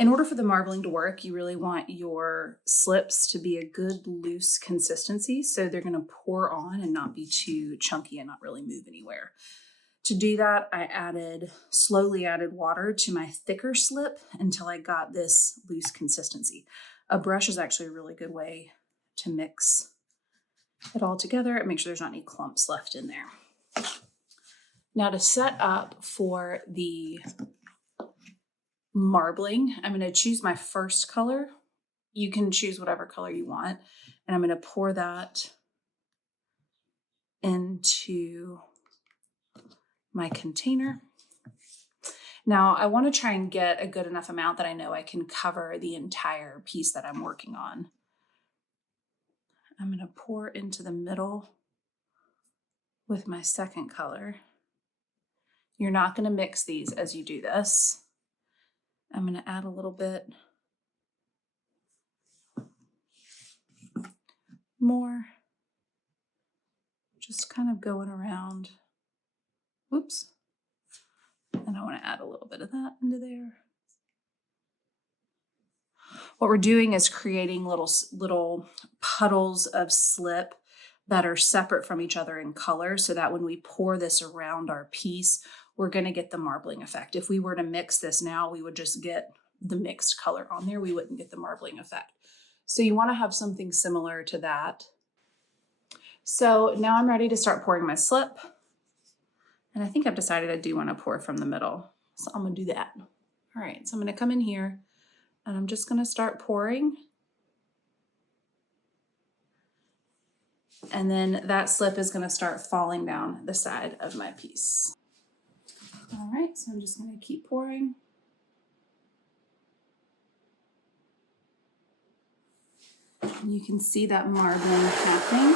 In order for the marbling to work, you really want your slips to be a good loose consistency, so they're gonna pour on and not be too chunky and not really move anywhere. To do that, I slowly added water to my thicker slip until I got this loose consistency. A brush is actually a really good way to mix it all together and make sure there's not any clumps left in there. Now to set up for the marbling, I'm going to choose my first color. You can choose whatever color you want. And I'm going to pour that into my container. Now I want to try and get a good enough amount that I know I can cover the entire piece that I'm working on. I'm going to pour into the middle with my second color. You're not going to mix these as you do this. I'm going to add a little bit more, just kind of going around. Whoops. And I want to add a little bit of that into there. What we're doing is creating little puddles of slip that are separate from each other in color, so that when we pour this around our piece, we're going to get the marbling effect. If we were to mix this now, we would just get the mixed color on there. We wouldn't get the marbling effect. So you want to have something similar to that. So now I'm ready to start pouring my slip. And I think I've decided I do want to pour from the middle. So I'm going to do that. All right, so I'm going to come in here and I'm just going to start pouring. And then that slip is going to start falling down the side of my piece. All right, so I'm just going to keep pouring. And you can see that marbling happening.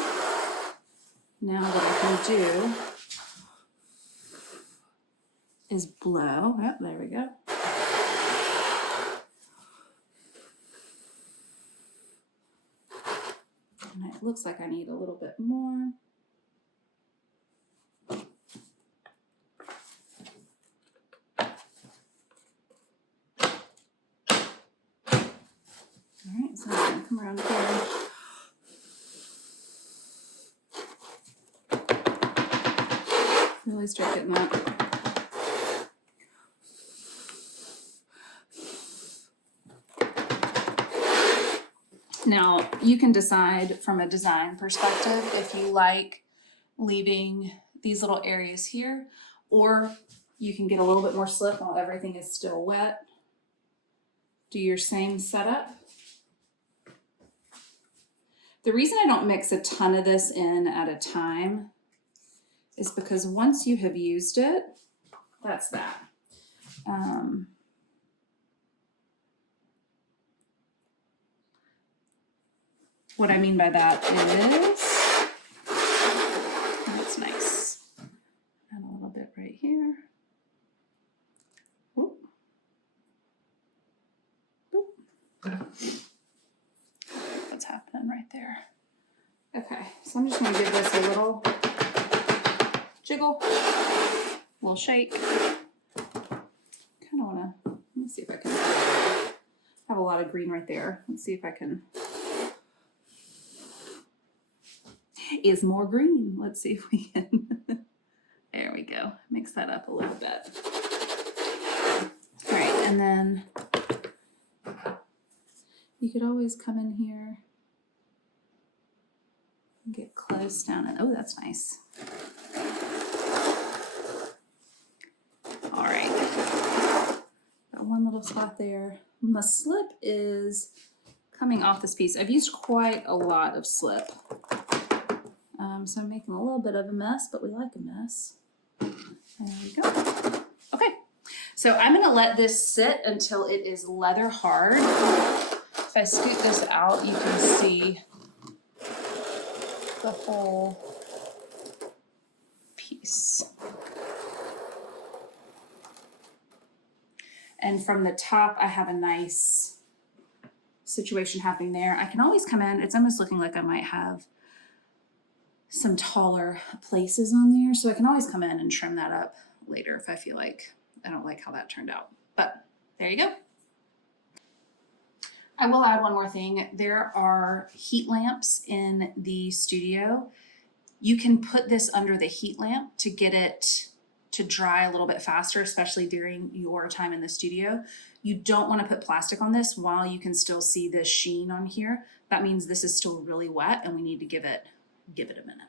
Now what I can do is blow. Oh, there we go. And it looks like I need a little bit more. All right, so I'm gonna come around here. Really start getting that. Now, you can decide from a design perspective if you like leaving these little areas here, or you can get a little bit more slip while everything is still wet. Do your same setup. The reason I don't mix a ton of this in at a time is because once you have used it, that's that. What I mean by that is, that's nice. And a little bit right here. Oop. Oop. What's happening right there? Okay, so I'm just gonna give this a little jiggle, a little shake. Kind of wanna, let me see if I can, have a lot of green right there. Let's see if I can, is more green. Let's see if we can, there we go. Mix that up a little bit. All right, and then you could always come in here and get close down and, oh, that's nice. All right, got one little spot there. My slip is coming off this piece. I've used quite a lot of slip. So I'm making a little bit of a mess, but we like a mess. There we go. Okay, so I'm gonna let this sit until it is leather hard. If I scoot this out, you can see the whole piece. And from the top, I have a nice situation happening there. I can always come in, it's almost looking like I might have some taller places on there. So I can always come in and trim that up later if I feel like I don't like how that turned out. But there you go. I will add one more thing. There are heat lamps in the studio. You can put this under the heat lamp to get it to dry a little bit faster, especially during your time in the studio. You don't want to put plastic on this while you can still see the sheen on here. That means this is still really wet and we need to give it a minute.